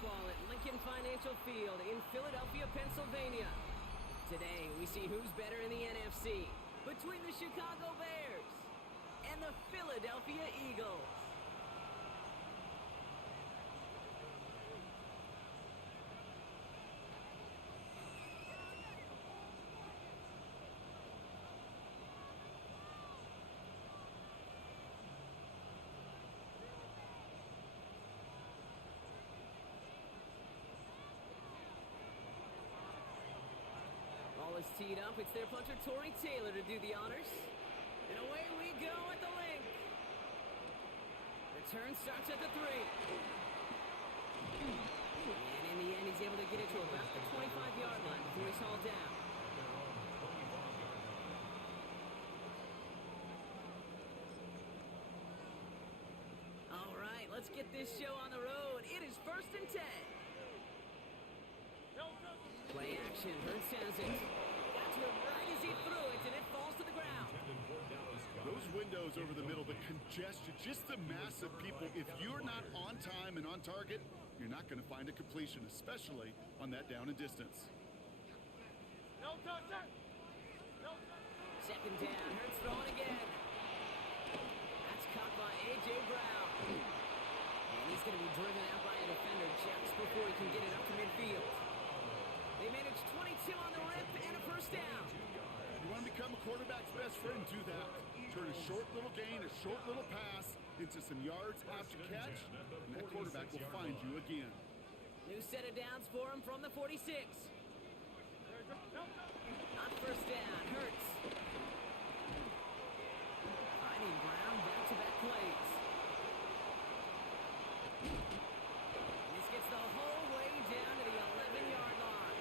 football at Lincoln Financial Field in Philadelphia, Pennsylvania. Today, we see who's better in the NFC between the Chicago Bears and the Philadelphia Eagles. Ball is teed up. It's their punter, Torrey Taylor, to do the honors. And away we go at the link. Return starts at the 3. And in the end, he's able to get it to about the 25-yard line before he's hauled down. All right, let's get this show on the road. It is 1st and 10. Play action, Hurts has it. Got to it right as he threw it, and it falls to the ground. Those windows over the middle, the congestion, just the mass of people. If you're not on time and on target, you're not going to find a completion, especially on that down and distance. Second down, Hurts throwing again. That's caught by A.J. Brown. And he's going to be driven out by a defender just before he can get it up to midfield. They managed 22 on the rip and a first down. You want to become a quarterback's best friend, do that. Turn a short little gain, a short little pass into some yards after catch, and that quarterback will find you again. New set of downs for him from the 46. On first down, Hurts. Finding Brown, back-to-back plays. This gets the whole way down to the 11-yard line.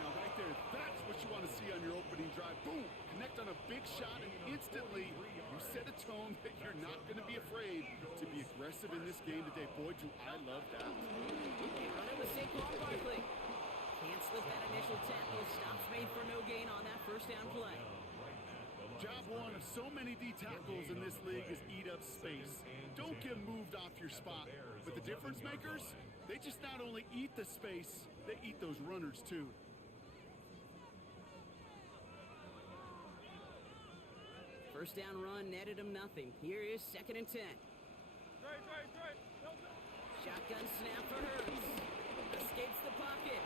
Now, right there, that's what you want to see on your opening drive. Boom! Connect on a big shot, and instantly you set a tone that you're not going to be afraid to be aggressive in this game today. Boy, do I love that. They run it with Saquon Barkley. Can't slip that initial tackle. Stops made for no gain on that first down play. Job one of so many D tackles in this league is eat up space. Don't get moved off your spot. But the difference makers, they just not only eat the space, they eat those runners too. First down run netted him nothing. Here is 2nd and 10. Shotgun snap for Hurts. Escapes the pocket.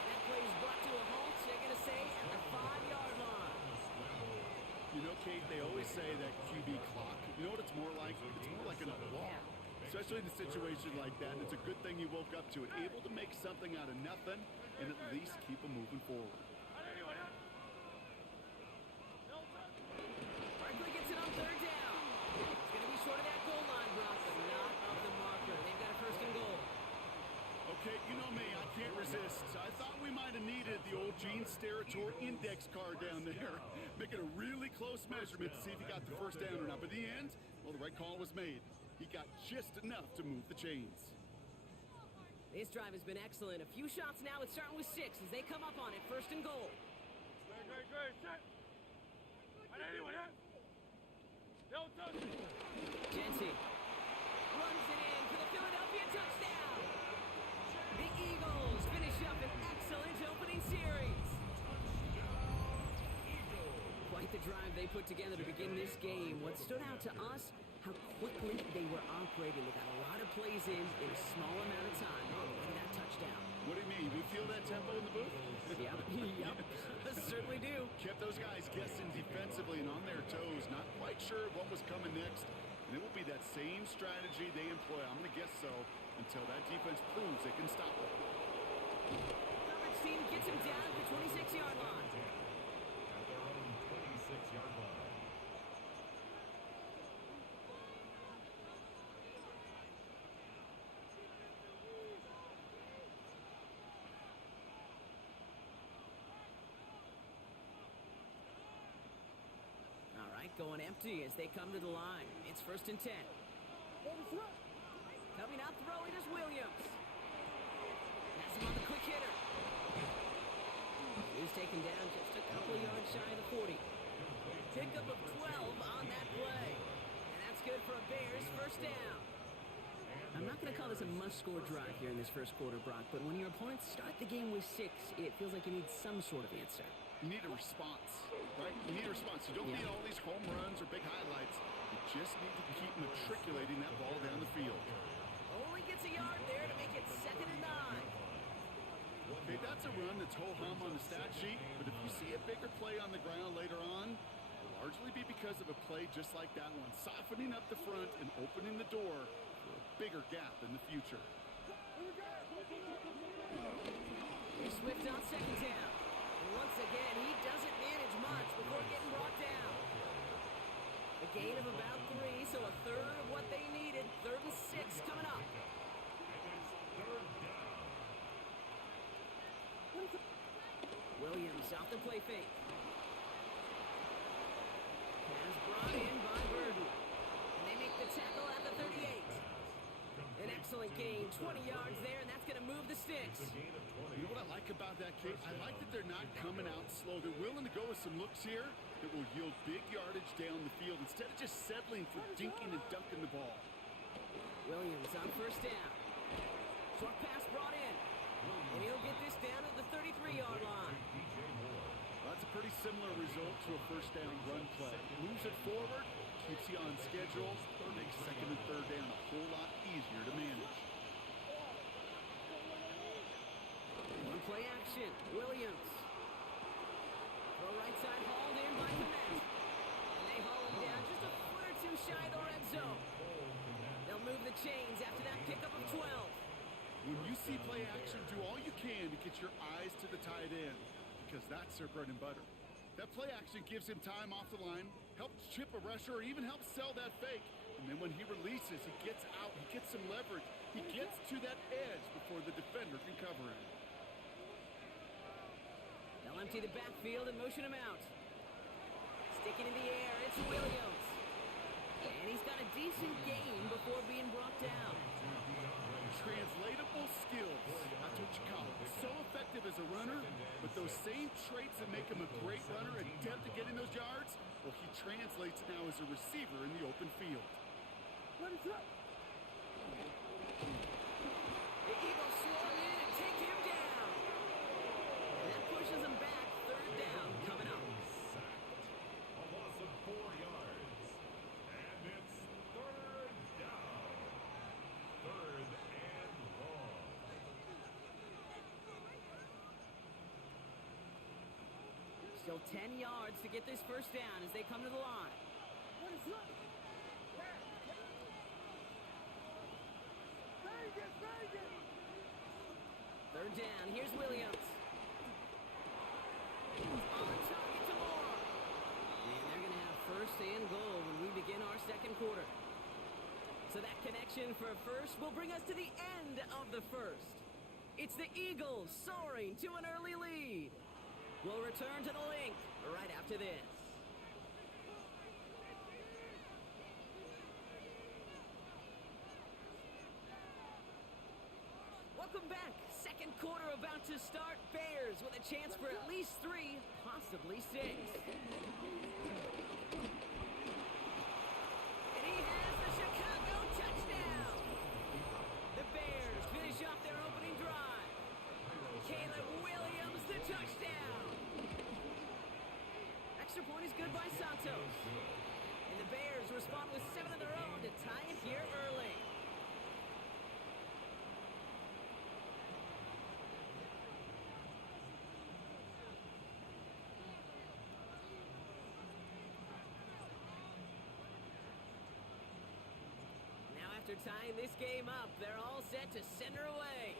And that play is brought to a halt, they're going to say, at the 5-yard line. You know, Kate, they always say that QB clock. You know what it's more like? It's more like an alarm. Especially in a situation like that, and it's a good thing you woke up to it. Able to make something out of nothing and at least keep them moving forward. Barkley gets it on 3rd down. It's going to be short of that goal line, Brock, but not of the marker. They've got a 1st and goal. Okay, you know me, I can't resist. I thought we might have needed the old Gene Steratore index card down there. Making a really close measurement to see if he got the first down or not. But in the end, well, the right call was made. He got just enough to move the chains. This drive has been excellent. A few shots now. It's starting with 6 as they come up on it. 1st and goal. Genty runs it in for the Philadelphia touchdown. The Eagles finish up an excellent opening series. Quite the drive they put together to begin this game. What stood out to us, how quickly they were operating. They got a lot of plays in a small amount of time on the way to that touchdown. What do you mean? We feel that tempo in the booth? Yep, certainly do. Kept those guys guessing defensively and on their toes, not quite sure what was coming next. And it will be that same strategy they employ, I'm going to guess so, until that defense proves they can stop it. Herbert's team gets him down at the 26-yard line. At their own 26-yard line. All right, going empty as they come to the line. It's 1st and 10. Coming out throwing is Williams. Has him on the quick hitter. He's taken down just a couple of yards shy of the 40. Pickup of 12 on that play. And that's good for a Bears 1st down. I'm not going to call this a must-score drive here in this first quarter, Brock, but when your opponents start the game with 6, it feels like you need some sort of answer. You need a response, right? You need a response. You don't need all these home runs or big highlights. You just need to keep matriculating that ball down the field. Only gets a yard there to make it 2nd and 9. Okay, that's a run that's ho-hum on the stat sheet, but if you see a bigger play on the ground later on, it'll largely be because of a play just like that one, softening up the front and opening the door for a bigger gap in the future. Swift on 2nd down. And once again, he doesn't manage much before getting brought down. A gain of about 3, so a third of what they needed. 3rd and 6 coming up. Williams off the play fake. Pass brought in by Burden. And they make the tackle at the 38. An excellent gain, 20 yards there, and that's going to move the sticks. You know what I like about that, Kate? I like that they're not coming out slow. They're willing to go with some looks here that will yield big yardage down the field instead of just settling for dinking and dunking the ball. Williams on 1st down. Short pass brought in. And he'll get this down at the 33-yard line. That's a pretty similar result to a 1st down run play. Moves it forward, keeps you on schedule, and makes 2nd and 3rd down a whole lot easier to manage. One play action, Williams. Throw right side hauled in by Clement. And they haul him down just a foot or 2 shy of the red zone. They'll move the chains after that pickup of 12. When you see play action, do all you can to get your eyes to the tight end, because that's their bread and butter. That play action gives him time off the line, helps chip a rusher, or even helps sell that fake. And then when he releases, he gets out, he gets some leverage. He gets to that edge before the defender can cover him. They'll empty the backfield and motion him out. Sticking in the air, it's Williams. And he's got a decent gain before being brought down. Translatable skills, that's what you call it. So effective as a runner, but those same traits that make him a great runner, adept at getting those yards, well, he translates now as a receiver in the open field. What is up? The Eagles swarm in and take him down. And that pushes him back. 3rd down coming up. A loss of 4 yards. And it's 3rd down. 3rd and long. Still 10 yards to get this 1st down as they come to the line. What is up? 3rd down, here's Williams. On target to Moore. And they're going to have 1st and goal when we begin our 2nd quarter. So that connection for a 1st will bring us to the end of the 1st. It's the Eagles soaring to an early lead. We'll return to the link right after this. Welcome back. 2nd quarter about to start. Bears with a chance for at least 3, possibly 6. And he has the Chicago touchdown. The Bears finish off their opening drive. Caleb Williams, the touchdown. Extra point is good by Santos. And the Bears respond with 7 of their own to tie it here early. After tying this game up, they're all set to send her away.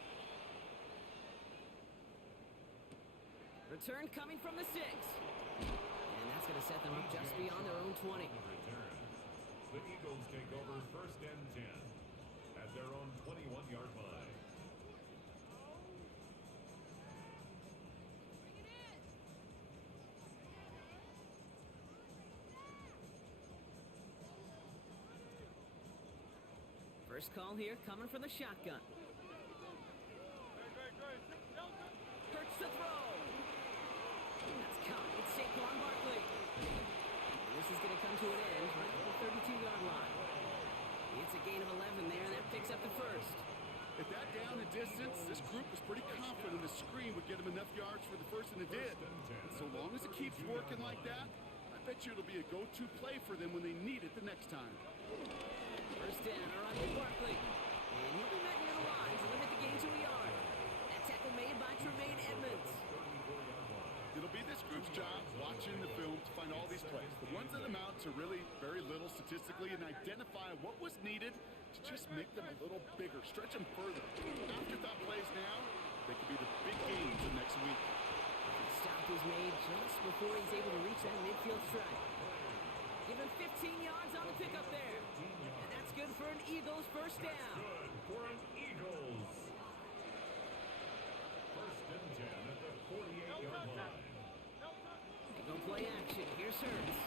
Return coming from the 6. And that's going to set them up just beyond their own 20. The Eagles take over 1st and 10 at their own 21-yard line. First call here coming from the shotgun. Hurts to throw. That's caught. It's Saquon Barkley. And this is going to come to an end right at the 32-yard line. It's a gain of 11 there, and that picks up the 1st. distance, this group was pretty confident the screen would get them enough yards for the first, and it did. And so long as it keeps working like that, I bet you it'll be a go-to play for them when they need it the next time. First down, Ronnie Barkley. And he'll be met near the line to limit the gain to a yard. That tackle made by Tremaine Edmonds. It'll be this group's job watching the film to find all these plays, the ones that amount to really very little statistically, and identify what was needed to just make them a little bigger, stretch them further. Afterthought plays now, they could be the big gains of next week. The stop is made just before he's able to reach that midfield strike. Give him 15 yards on the pickup there. And that's good for an Eagles first down. Good for an Eagles. First and 10 at the 48-yard line. They go play action. Here's Hurts.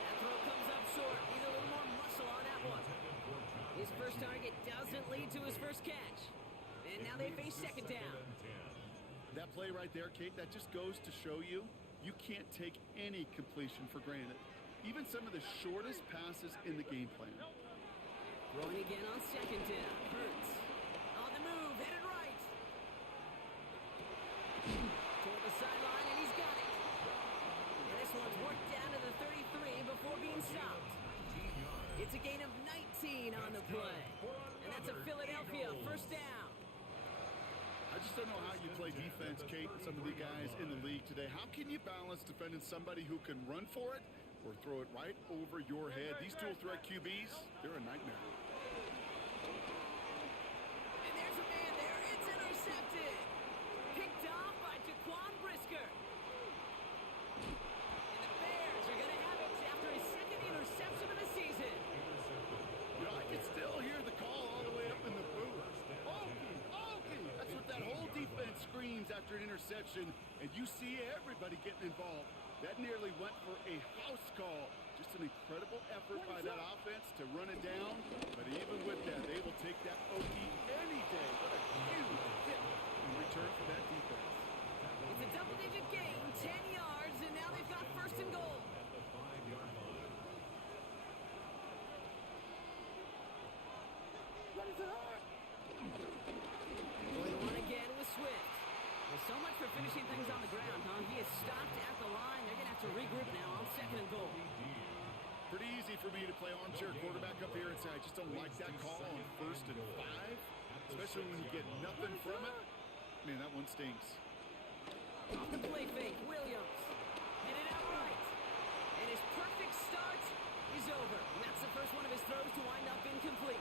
That throw comes up short. Need a little more muscle on that one. His first target doesn't lead to his first catch. And now they face second down. That play right there, Kate, that just goes to show you, you can't take any completion for granted. Even some of the shortest passes in the game plan. Throwing again on second down. Hurts. On the move, headed right. Toward the sideline, and he's got it. And this one's worked down to the 33 before being stopped. It's a gain of 19 on the play. And that's a Philadelphia first down. I just don't know how you play defense, Kate, and some of the guys in the league today. How can you balance defending somebody who can run for it or throw it right over your head? These dual threat QBs, they're a nightmare. And there's a man there. It's intercepted. Picked off by Jaquan Brisker. And the Bears are going to have it after his second interception of the season. You know, I can still hear the call all the way up in the booth. Okey, okey. That's what that whole defense screams after an interception, and you see everybody getting involved. That nearly went for a house call. Just an incredible effort by that offense to run it down. But even with that, they will take that Okie any day. What a huge hit in return for that defense. It's a double-digit gain, 10 yards, and now they've got first and goal. At the 5-yard line. Going on again with Swift. Well, so much for finishing things on the ground, huh? He is stopped at the line. They're going to have to regroup now on second and goal. Pretty easy for me to play armchair quarterback up here and say I just don't like that call on 1st and 5, especially when you get nothing from it. Man, that one stinks. Off the play fake, Williams. Headed out right. And his perfect start is over. And that's the first one of his throws to wind up incomplete.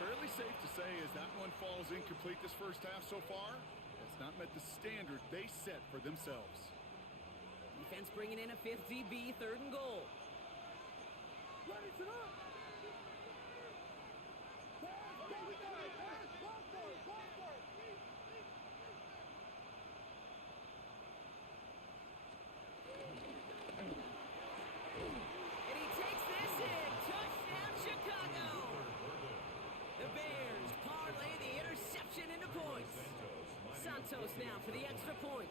Fairly safe to say as that one falls incomplete this first half so far, it's not met the standard they set for themselves. Defense bringing in a 5th DB, third and goal. And he takes this in. Touchdown, Chicago. The Bears parlay the interception into points. Santos now for the extra point.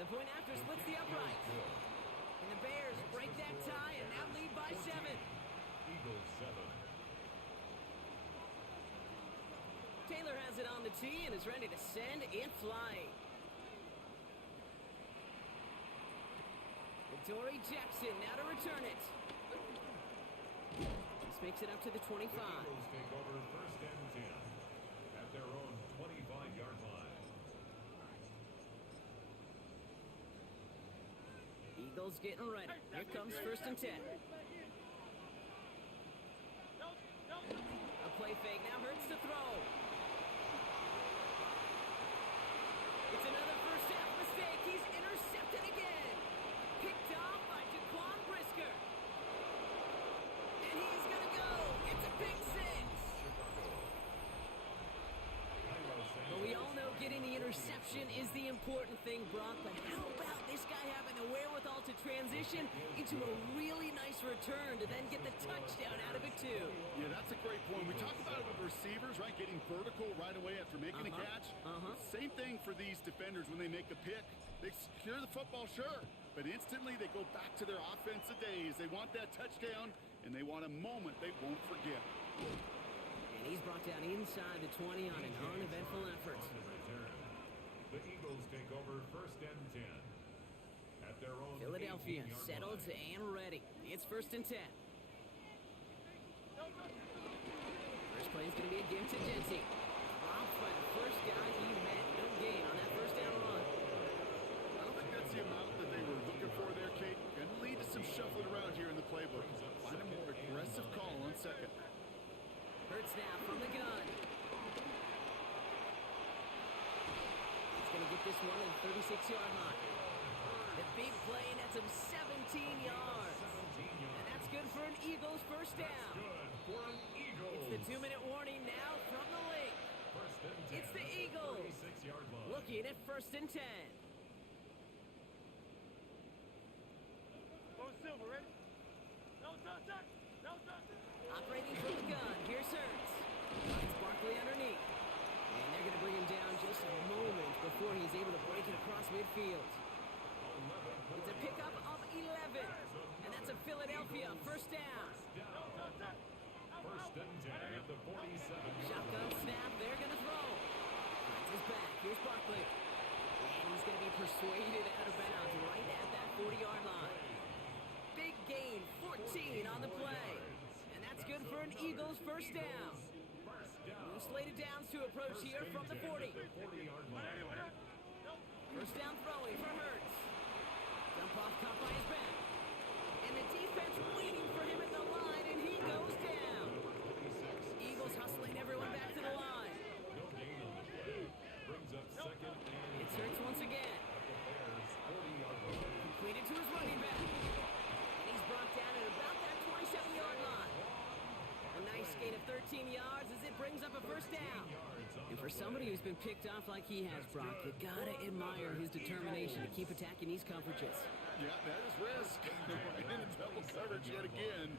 The point after splits the upright. And the Bears break that tie and now lead by 7. Eagles 7. Taylor has it on the tee and is ready to send it flying. Dory Jackson now to return it. This makes it up to the 25. The Eagles take over first and 10 at their own 25-yard line. Eagles getting ready. Here comes first and 10. A play fake now hurts to throw. It's another first half mistake. He's intercepted again. Picked off by Jaquan Brisker. And he's going to go. It's a big 6. But we all know getting the interception is the important thing, Brock. But how about this guy having the wherewithal to transition into a really nice return to then get the touchdown out of it, too? Yeah, that's a great point. We talk about it with receivers, right? Getting vertical right away after making a catch. Same thing for these defenders when they make a pick. They secure the football, sure, but instantly they go back to their offensive days. They want that touchdown, and they want a moment they won't forget. And he's brought down inside the 20 on an uneventful effort. On the return. The Eagles take over first and 10. At their own Philadelphia 18-yard settled line. and ready. It's first and 10. First play is going to be a give to Jency. Dropped by the first guy he met. No gain on that first down run. I don't think that's the amount that they were looking for there, Kate. Gonna lead to some shuffling around here in the playbook. Find a more aggressive call on second. Hurts now from the gun. He's going to get this one at the 36-yard line. The big play nets him 17 yards. And that's good for an Eagles first down. Good for an Eagles. It's the 2-minute warning now from the lake. First and 10. It's the Eagles. 36-yard line. Looking at first and 10. Silver, ready? No touch. Operating from the gun. Here's Hurts. Finds Barkley underneath. And they're going to bring him down just a moment before he's able to break it across midfield. It's a pickup of 11. And that's a Philadelphia first down. First and 10 at the 47. Shotgun snap. They're going to throw. Finds his back. Here's Barkley. And he's going to be persuaded out of bounds right at that 40-yard line. Big gain, 14 on the play. And that's good for an Eagles first down. New slated downs to approach here from the 40. 40-yard line. First down throwing for Hurts. Dump off caught by his back. And the defense waiting for him at the line, and he goes down. Eagles hustling everyone back to the line. No gain on the play. Brings up second and It's Hurts once again. at the Bears' 40-yard line. Completed to his running back. And he's brought down at about that 27-yard line. A nice gain of 13 yards as it brings up a first down. And for somebody who's been picked off like he has, Brock, you gotta admire his determination to keep attacking these coverages. Yeah, that is risk. In a double coverage yet again.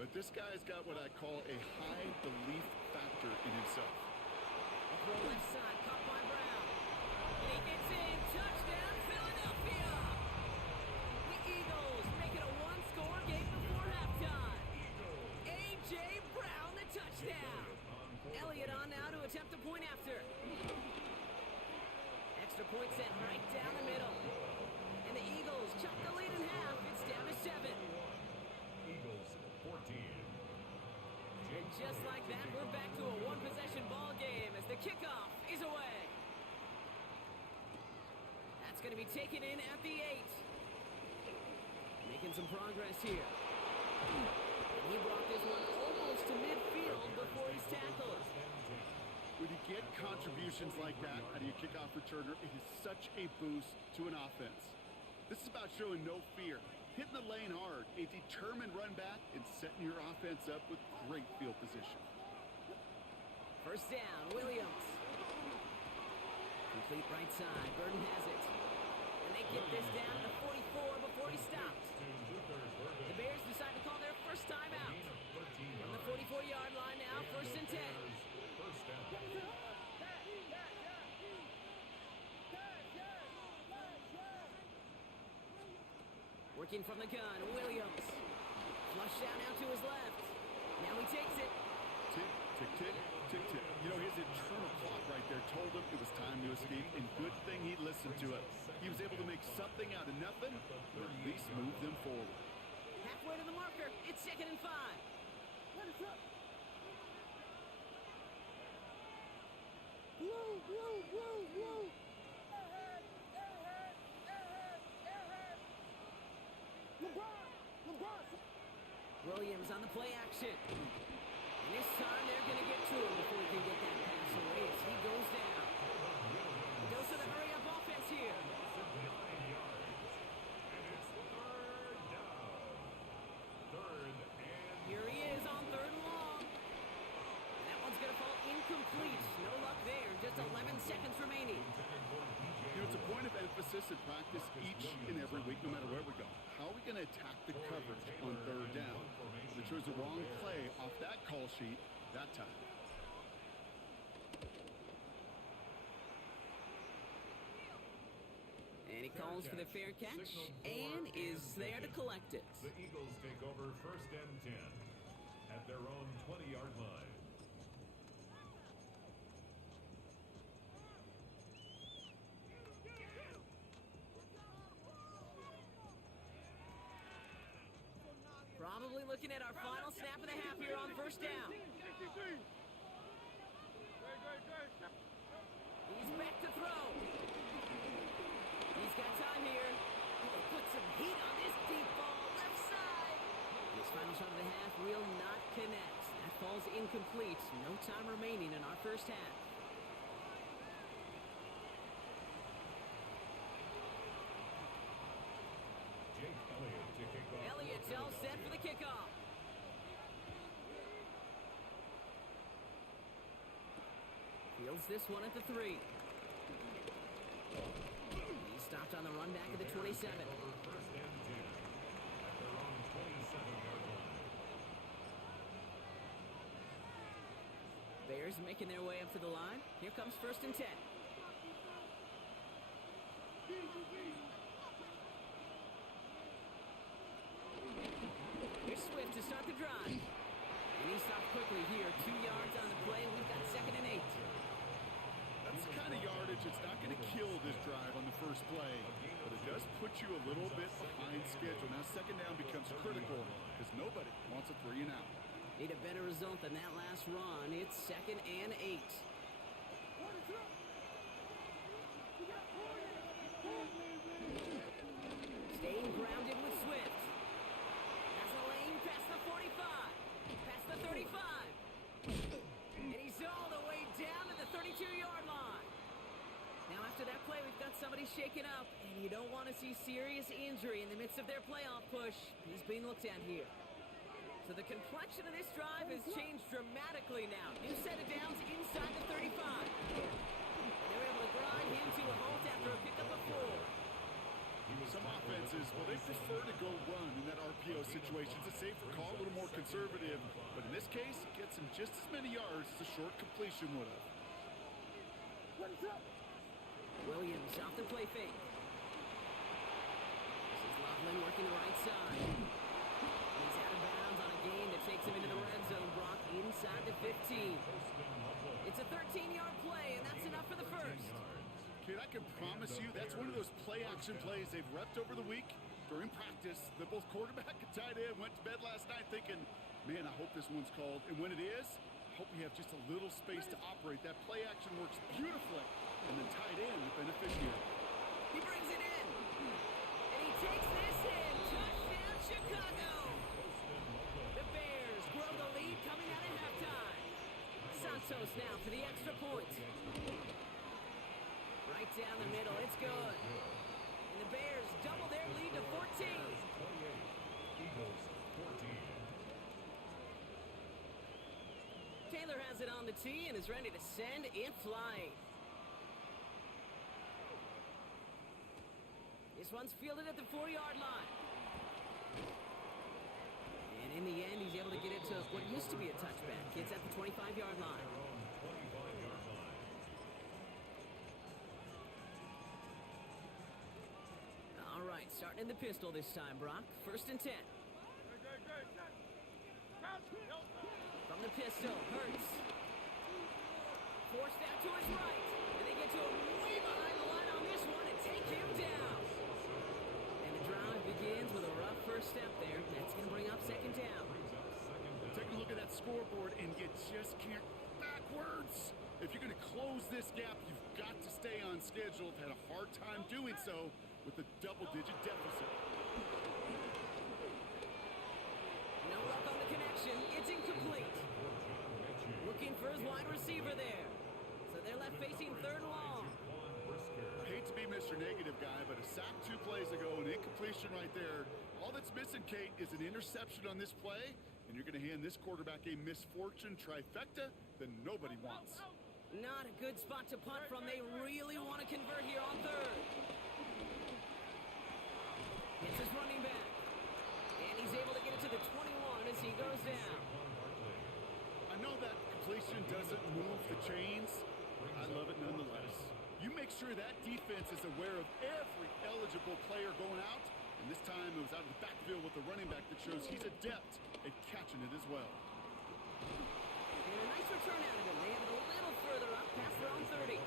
But this guy's got what I call a high belief factor in himself. A throw left side, caught by Brown. And he gets in. Touchdown, Philadelphia! The Eagles make it a one-score game before halftime. A.J. Brown, the touchdown. Elliott on now to attempt the point after. Extra point set right down the middle. And the Eagles chop the lead in half. It's down to 7. Eagles 14. And just like that, we're back to a one-possession ball game as the kickoff is away. That's going to be taken in at the 8. Making some progress here. And he brought this one almost to midfield before he's tackled. When you get contributions like that out of your kickoff returner, it is such a boost to an offense. This is about showing no fear, hitting the lane hard, a determined run back, and setting your offense up with great field position. First down, Williams. Complete right side, Burton has it. And they get this down to 44 before he stopped. The Bears decide to call their first time out. From the 44-yard line now, first and 10. First down. Working from the gun, Williams. Flush down now to his left. Now he takes it. Tick, tick, tick, tick, tick. You know, his internal clock right there told him it was time to escape, and good thing he listened to it. He was able to make something out of nothing, but at least move them forward. Halfway to the marker. It's 2nd and 5. Williams on the play action. And this time they're going to get to him before he can get that pass away as he goes down. Goes to the hurry-up offense here. 9 yards. And it's third down. Third and Here he is on 3rd and long. And that one's going to fall incomplete. No luck there. Just 11 seconds remaining. You know, it's a point of emphasis in practice each and every week, no matter where we go. How are we going to attack the coverage on 3rd down? They chose the wrong play off that call sheet that time. And he calls for the fair catch and is there to collect it. the Eagles take over first and 10 at their own 20-yard line. looking at our final snap of the half here on first down. He's back to throw. He's got time here. He'll put some heat on this deep ball, left side. This final shot of the half will not connect. That fall's incomplete. No time remaining in our first half. Jake Elliott to kick off. Elliott's all set for the kickoff. Fields this one at the 3. He stopped on the run back at the 27. First and 10 at their own 27-yard line. Bears making their way up to the line. Here comes first and 10. Here's Swift to start the drive. And he stopped quickly here. 2 yards on the play. We've got second and 8. That's the kind of yardage it's not going to kill this drive on the first play, but it does put you a little bit behind schedule. Now second down becomes critical because nobody wants a 3 and out. Need a better result than that last run. It's second and 8. Staying grounded with Swift. Has a lane past the 45. Past the 35. And he's all the way down to the 32-yard line. Now after that play, we've got somebody shaken up. And you don't want to see serious injury in the midst of their playoff push. He's being looked at here. So the complexion of this drive has changed dramatically now. New set of downs inside the 35. And they're able to grind him to a halt after a pickup of 4. Some offenses, well, they prefer to go run in that RPO situation. It's a safer call, a little more conservative. But in this case, it gets him just as many yards as a short completion would have. Williams off the play fake. This is Loveland working the right side. He's out of bounds on a gain that takes him into the red zone. Brock inside the 15. It's a 13-yard play, and that's enough for the first. Kid, I can promise you that's one of those play-action plays they've repped over the week during practice. That both quarterback and tight end went to bed last night thinking, man, I hope this one's called. And when it is, I hope we have just a little space to operate. That play-action works beautifully. And then tight end, the beneficiary. He brings it in. And he takes this in. Touchdown, Chicago. The Bears grow the lead coming out of halftime. Santos now for the extra point. Right down the middle, it's good. And the Bears double their lead to 14. 28. Eagles 14. Taylor has it on the tee and is ready to send it flying. This one's fielded at the 4-yard line. And in the end, he's able to get it to what used to be a touchback. It's at the 25-yard line. All right, starting in the pistol this time, Brock. First and 10. From the pistol, Hurts. Forced out to his right. And they get to him way behind the line on this one and take him down. And the drive begins with a rough first step there. That's going to bring up second down. Take a look at that scoreboard, and you just can't backwards. If you're going to close this gap, you've got to stay on schedule. Had a hard time doing so with a double-digit deficit. No luck on the connection. It's incomplete. Looking for his wide receiver there. So they're left facing third and long. I hate to be Mr. Negative guy, but a sack 2 plays ago, an incompletion right there. All that's missing, Kate, is an interception on this play, and you're going to hand this quarterback a misfortune trifecta that nobody wants. Not a good spot to punt from. They really want to convert here on third. It's his running back. And he's able to get it to the 21 as he goes down. I know that completion doesn't move the chains. I love it nonetheless. You make sure that defense is aware of every eligible player going out. And this time it was out of the backfield with the running back that shows he's adept at catching it as well. And a nice return out of him. They have it a little further up past their own 30.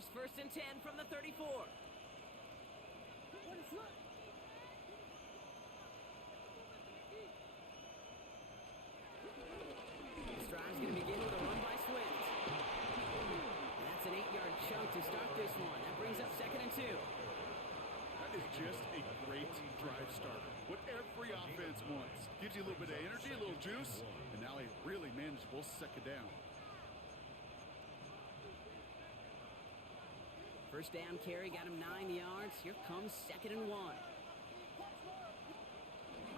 Here's 1st and 10 from the 34. This drive's going to begin with a run by Swift. And that's an 8-yard chunk to start this one. That brings up 2nd and 2. That is just a great drive starter. What every offense wants. Gives you a little bit of energy, a little juice, and now a really manageable 2nd down. First down carry got him 9 yards. Here comes 2nd and 1.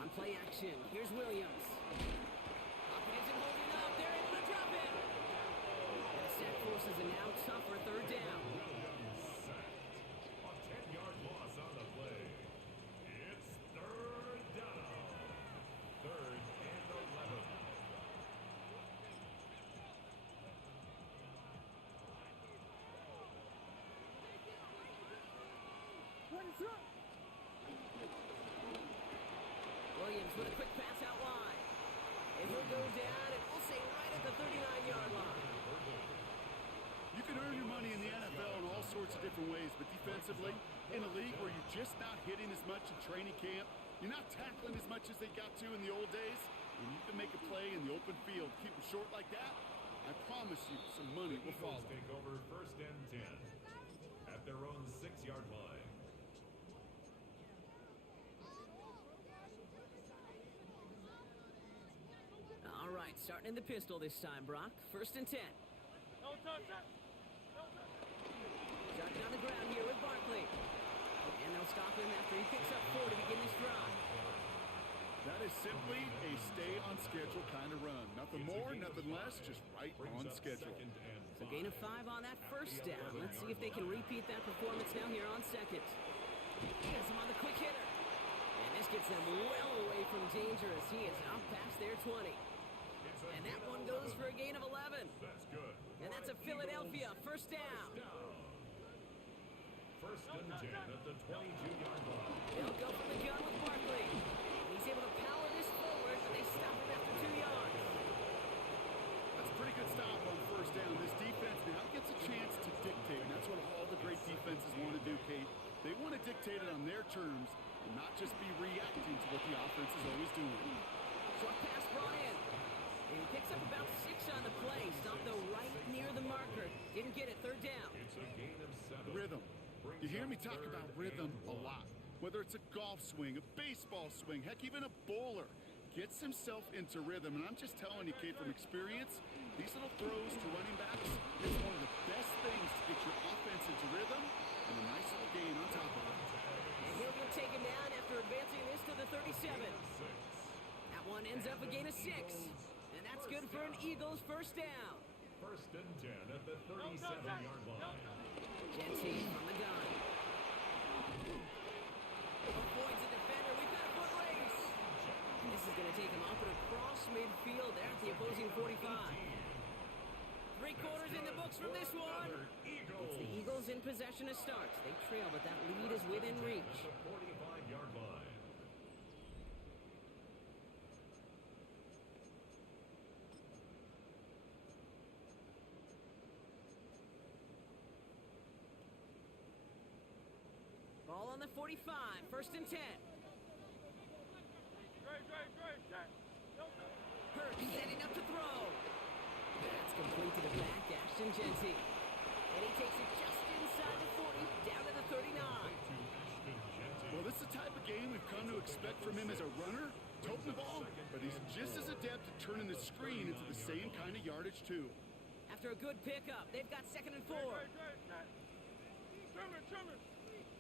On play action, here's Williams. Hopkins and holding up. They're able to drop it. And the sack forces a now tougher 3rd down. A 10-yard loss on the play. It's 3rd down. 3rd and 11. Williams with a quick pass out wide. And he'll go down, and we'll say right at the 39-yard line. You can earn your money in the NFL in all sorts of different ways, but defensively, in a league where you're just not hitting as much in training camp, you're not tackling as much as they got to in the old days, and you can make a play in the open field, keep it short like that, I promise you some money will follow. Eagles take over 1st and 10 at their own 6-yard line. All right, starting in the pistol this time, Brock. 1st and 10. No touch it. No touch. Starting on the ground here with Barkley. And they'll stop him after he picks up 4 to begin this drive. That is simply a stay on schedule kind of run. Nothing more, nothing less, just right on schedule. So gain of 5 on that 1st down. Let's see if they can repeat that performance now here on 2nd. Has him on the quick hitter. And this gets them well away from dangerous. He is up past their 20. And that one goes for a gain of 11. That's good. And that's a Philadelphia 1st down. 1st and 10 at the 22-yard line. They'll go from the gun with Barkley. He's able to power this forward, but they stop him after 2 yards. That's a pretty good stop on 1st down. This defense now gets a chance to dictate, and that's what all the great defenses want to do, Kate. They want to dictate it on their terms and not just be reacting to what the offense is always doing. Short pass brought in. And he picks up about 6 on the play. Stopped though right near the marker. Didn't get it. 3rd down. It's a gain of 7. Rhythm. You hear me talk about rhythm a lot. Whether it's a golf swing, a baseball swing, heck, even a bowler gets himself into rhythm. And I'm just telling you, Kate, from experience, these little throws to running backs is one of the best things to get your offense into rhythm and a nice little gain on top of it. And he'll get taken down after advancing this to the 37. That one ends up a gain of 6. And that's good for an Eagles 1st down. 1st and 10 at the 37-yard line. Genty from the gun. Avoids the defender. We've got a foot race. And this is going to take him up and across midfield there at the opposing 45. 3 quarters in the books from this one. It's the Eagles in possession to start. They trail, but that lead is within reach. The 45-yard line. Ball on the 45. 1st and 10. Straight, set. No touch. Hurts setting up to throw. That's complete to the back, Ashton Genty. And he takes it just inside the 40, down to the 39. Well, this is the type of game we've come to expect from him as a runner, toting the ball, but he's just as adept at turning the screen into the same kind of yardage, too. After a good pickup, they've got 2nd and 4. Set. Trimmer.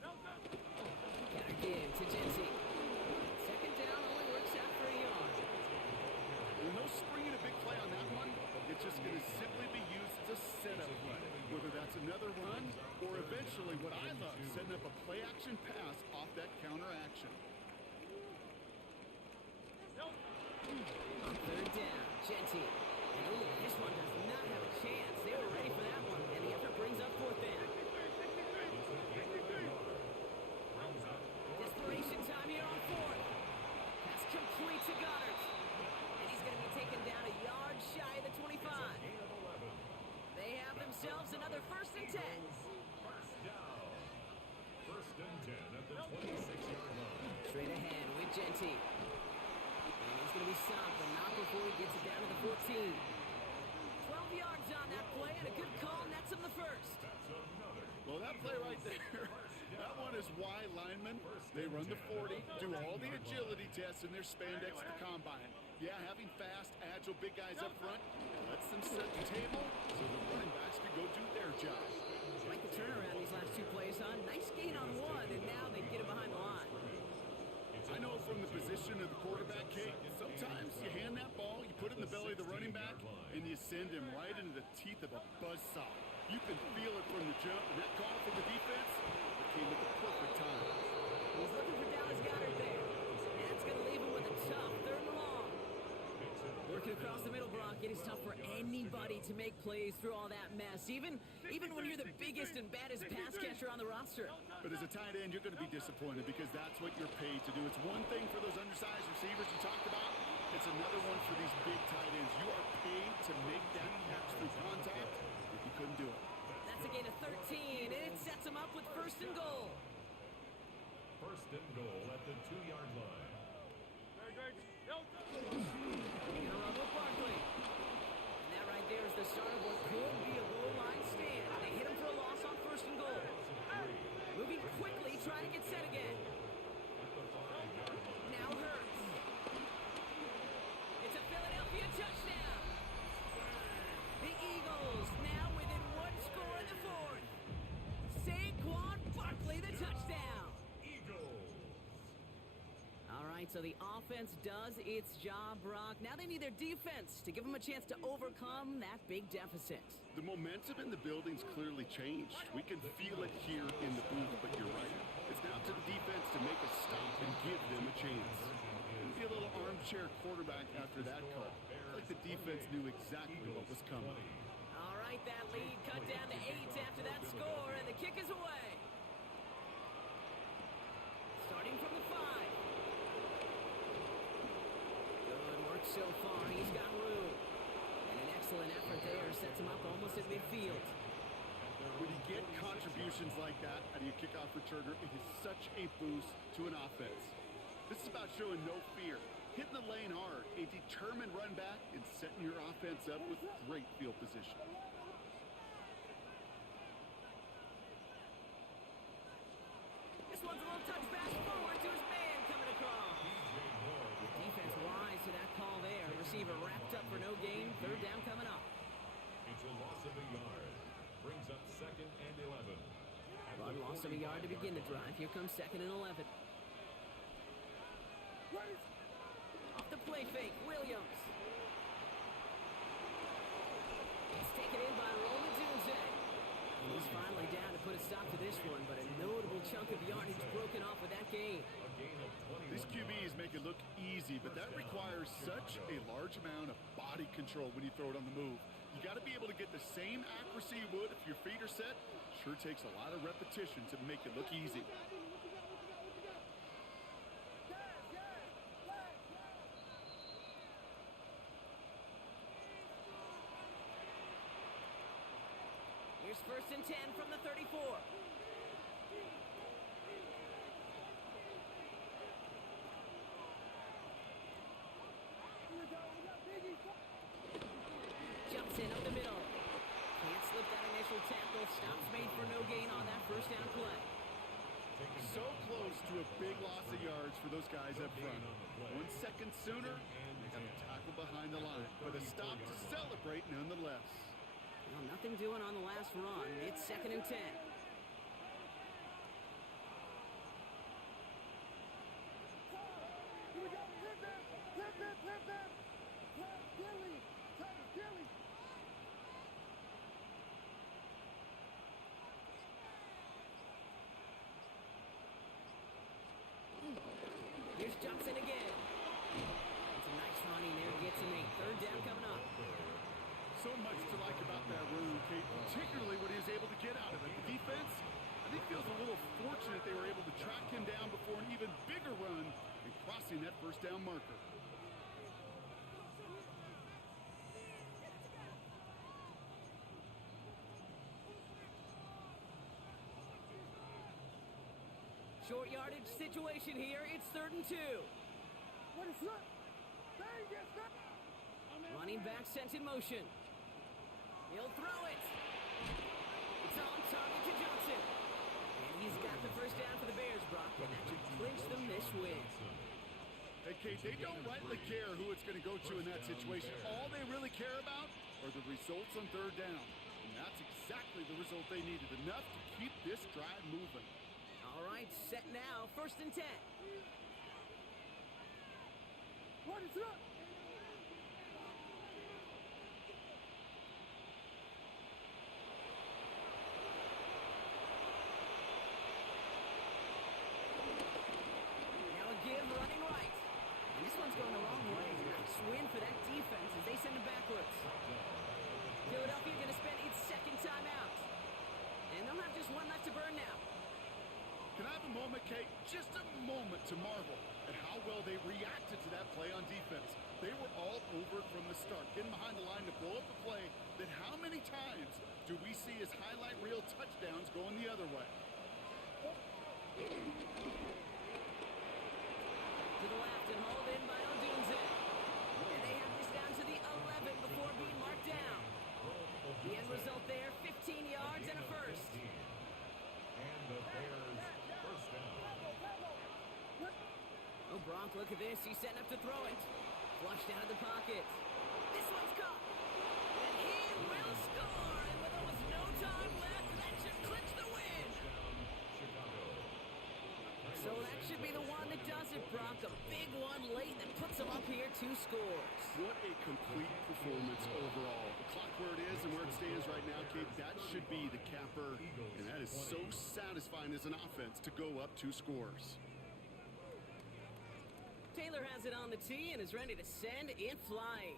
No touch. Got again to Genty. 2nd down only works out for a yard. Well, no springing a big play on that one. It's just going to simply be used as a setup play. Whether that's another run or eventually what I love, setting up a play-action pass off that counter-action. No. On 3rd down, Genty. And ooh, this one does not have a chance. They were ready for that one, and the effort brings up 4th down. Desperation time here on 4th. Pass complete to Goddard. And he's going to be taken down a yard shy of the 25. They have themselves another 1st and 10. the 26-yard line. Straight ahead with Genty. And he's going to be stopped, but not before he gets it down to the 14. 12 yards on that play, and a good call nets him the first. That's another. Well, that play right there, that one is why linemen, they run the 40, do all the agility tests in their spandex at the combine. Yeah, having fast, agile, big guys up front lets them set the table so the running backs can go do their job. Like the turnaround these last two plays, huh? Nice gain on one, and now they get him behind the line. I know from the position of the quarterback, Kate, sometimes you hand that ball, you put it in the belly of the running back, and you send him right into the teeth of a buzzsaw. You can feel it from the jump, and that call from the defense, it came at the perfect time. He's looking for Dallas Goddard there. And that's going to leave him with a tough 3rd and long. Working across the middle, Brock, it is tough for anybody to make plays through all that mess, even when you're the biggest and baddest pass catcher on the roster. But as a tight end, you're going to be disappointed because that's what you're paid to do. It's one thing for those undersized receivers you talked about. It's another one for these big tight ends. You are paid to make that catch through contact. If you couldn't do it. That's a gain of 13, and it sets him up with 1st and goal. 1st and goal at the 2-yard line. Great. No, Gonna run with Barkley. And that right there is the start of what could be a goal line stand. They hit him for a loss on 1st and goal. Moving quickly, trying to get set again. Now Hurts. It's a Philadelphia touchdown. The Eagles now within 1 score in the 4th. Saquon Barkley, the touchdown. Eagles. All right, so the offense does its job, Brock. Now they need their defense to give them a chance to overcome that big deficit. The momentum in the building's clearly changed. We can feel it here in the booth, but you're right. It's now to the defense to make a stop and give them a chance. It'll be a little armchair quarterback after that call. Like the defense knew exactly what was coming. All right, that lead cut down to 8 after that score, and the kick is away. Starting from the 5. Good work so far. He's got room. And an excellent effort there sets him up almost at midfield. When you get contributions like that out of your kickoff returner, it is such a boost to an offense. This is about showing no fear, hitting the lane hard, a determined run back, and setting your offense up with great field position. This one's a little touch pass forward to his man coming across. The defense wise to that call there. Receiver wrapped up for no gain. 3rd down coming up. It's a loss of a yard. Brings up 2nd and 11. One loss of a yard to begin the drive. Here comes 2nd and 11. Off the play fake, Williams. It's taken in by Roman Dunze. And he's finally down to put a stop to this one, but a notable chunk of yardage broken off with that gain. A gain of 21. These QBs make it look easy, but that requires such a large amount of body control when you throw it on the move. You got to be able to get the same accuracy you would if your feet are set. Sure takes a lot of repetition to make it look easy. Here's 1st and 10 from the 34. Jumps in up the middle. Can't slip that initial tackle. Stops made for no gain on that 1st down play. So close to a big loss of yards for those guys up front. 1 second sooner, they got a tackle behind the line, but a stop to celebrate nonetheless. Well, nothing doing on the last run. It's 2nd and 10. Here's Johnson again. It's a nice run in there. Gets him 8. 3rd down coming up. So much to like about that run, Kate, particularly what he was able to get out of it. The defense, I think, feels a little fortunate they were able to track him down before an even bigger run and crossing that 1st down marker. Short yardage situation here. It's 3rd and 2. What is that? Vegas! Running back sent in motion. He'll throw it. It's on target to Johnson. And he's got the first down for the Bears, Brock, and that should clinch them this win. Hey, Kate, they don't rightly care who it's going to go to in that situation. All they really care about are the results on 3rd down. And that's exactly the result they needed, enough to keep this drive moving. All right, set now. 1st and 10. What is that? Now a give running right. And this one's going a long way. Nice win for that defense as they send it backwards. Philadelphia going to spend its 2nd timeout. And they'll have just one left to burn now. Can I have a moment, Kate? Just a moment to marvel at how well they reacted to that play on defense. They were all over it from the start, getting behind the line to blow up a play that how many times do we see as highlight reel touchdowns going the other way? To the left and hauled in by Odunze. And they have this down to the 11 before being marked down. The end result there, 15 yards and a first. And the Bears first down. Oh, Gronk, look at this. He's setting up to throw it. Flushed out of the pocket. This one's caught. And he will score. And with almost no time left, that should clinch the win. Chicago. So that should be the one that does it, Brock. A big one late that puts them up here 2 scores. What a complete performance overall. The clock where it is and where it stands right now, Kate, that should be the capper. And that is so satisfying as an offense to go up 2 scores. Taylor has it on the tee and is ready to send it flying.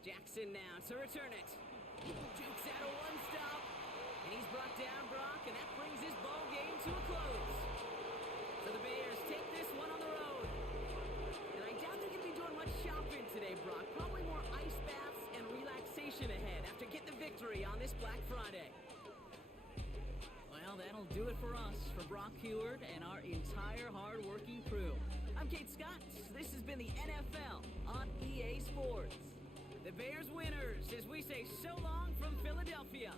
Jackson now to return it. Jukes out a one-stop. And he's brought down, Brock, and that brings his ball game to a close. So the Bears take this one on the road. And I doubt they're going to be doing much shopping today, Brock. Probably more ice baths and relaxation ahead after getting the victory on this Black Friday. Well, that'll do it for us, for Brock Heward and our entire hard-working crew. I'm Kate Scott. This has been the NFL on EA Sports. The Bears winners, as we say so long from Philadelphia.